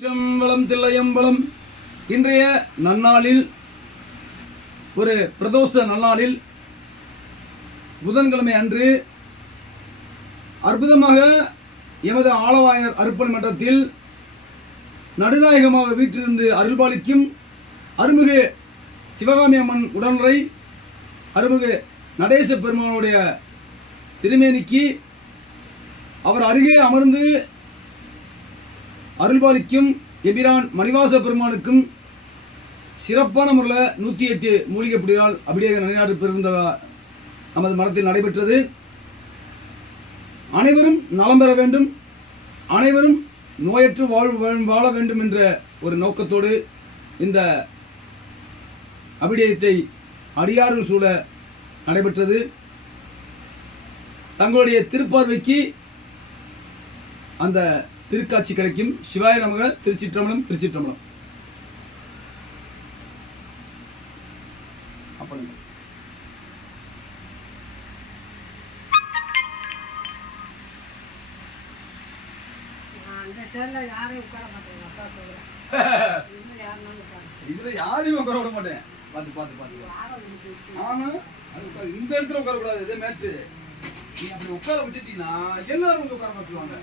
சிற்றம்பலம் தில்லையம்பலம். இன்றைய நன்னாளில் ஒரு பிரதோஷ நன்னாளில் புதன்கிழமை அன்று அற்புதமாக எமது ஆளவாயர் அருப்பல் மன்றத்தில் நடுநாயகமாக வீற்றிருந்து அருள்பாலிக்கும் அருமிகு சிவகாமி அம்மன் உடனரை அருமிகு நடேச பெருமானுடைய திருமேனிக்கு அவர் அருகே அமர்ந்து அருள்பாலிக்கும் எபிரான் மணிவாச பெருமானுக்கும் சிறப்பான முறையில் நூற்றி எட்டு மூலிகை புடியால் அப்படியே நடைநாடு பெருந்த நமது மனத்தில் நடைபெற்றது. அனைவரும் நலம் பெற வேண்டும். அனைவரும் நோயற்று வாழ் வாழ வேண்டும் என்ற ஒரு நோக்கத்தோடு இந்த அபிடயத்தை அடியார்கள் சூழ நடைபெற்றது. தங்களுடைய திருப்பார்வைக்கு அந்த திருக்காட்சி கிடைக்கும். சிவாய நமக திருச்சிற்றம்பலம் திருச்சிற்றம்பலம். இதுல யாரையும் உட்கார விட மாட்டேன். பார்த்து பார்த்து பார்த்து நானும் இந்த இடத்துல உட்கார கூடாது. இதே மேட்ச் நீ அப்படி உட்கார விட்டுட்டீங்கன்னா எல்லாரும் வந்து உட்கார வச்சுருவாங்க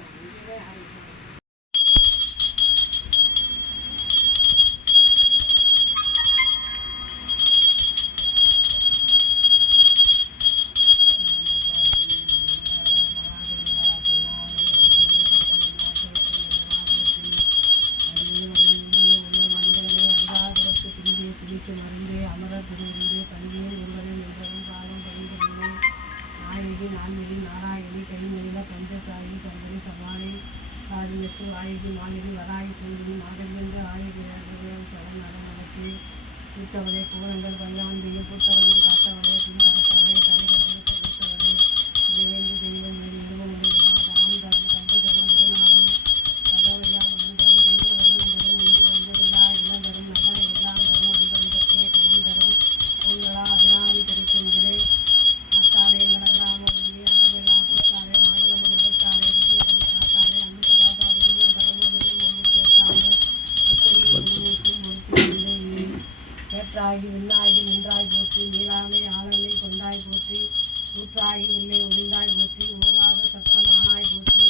நாயகி நான்மொழி நாராயணி கைமணில பஞ்சசாயி சந்தரி சவாலை சாதியத்து ஆயகி மாநிதி வராயி சூழ்நிலை மாதவியன்று ஆயகி சரண் நடனத்து பூத்தவரே கோரங்கள் பையாந்தியும் பூத்தவண்ணம் காத்தவரே பின்தரத்தவரே கலைகளுக்கு பூத்தவரே கேட்டாகி விண்ணாகி நின்றாய் போற்றி நீளாமை ஆளனை கொண்டாய் போற்றி ஊற்றாகி உள்ளே ஒளிந்தாய் போற்றி ஓவாத சத்தம் ஆனாய் போற்றி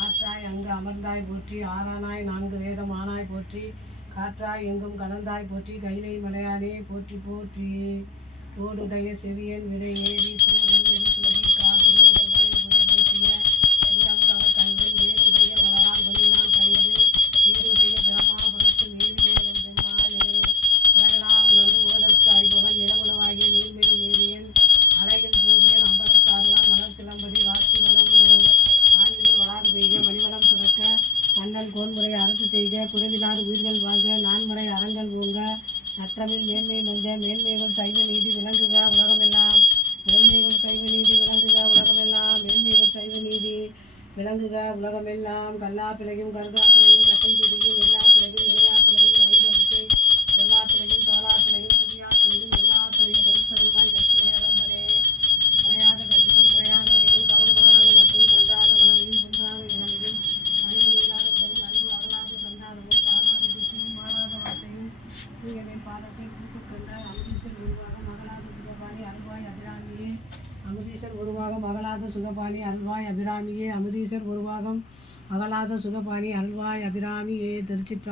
ஆற்றாய் அங்கு அமர்ந்தாய் போற்றி ஆறானாய் நான்கு வேதம் ஆனாய் போற்றி காற்றாய் எங்கும் கலந்தாய் போற்றி கைலை மலையானே போற்றி போற்றி. ஓடுடைய செவியன் விடை ஏறி சூழல் அரசு செய்க உயிர்கள் வாழ்க நான்முறை அறங்கள் ஓங்க நற்றமிழ் மேன்மை மஞ்ச மேன்மைகள் சைவ நீதி விளங்குக உலகமெல்லாம். மேன்மைகள் சைவ நீதி விளங்குக உலகமெல்லாம். மேன்மைகள் சைவ நீதி விளங்குக உலகமெல்லாம். கல்லா பிழையும் கருகா பிழையும் கட்டின் துடியும் எல்லா பிழையும் பாதத்தை கூட்டுக் கண்ட அமுதீசர் உருவாக மகளாது சுகபாணி அருள்வாய் அபிராமியே. அமுதீசன் உருவாக மகளாது சுகபாணி அருள்வாய் அபிராமியே. அமுதீசன் உருவாகம் மகளாத சுகபாணி அருள்வாய் அபிராமியே. திருச்சிற்ற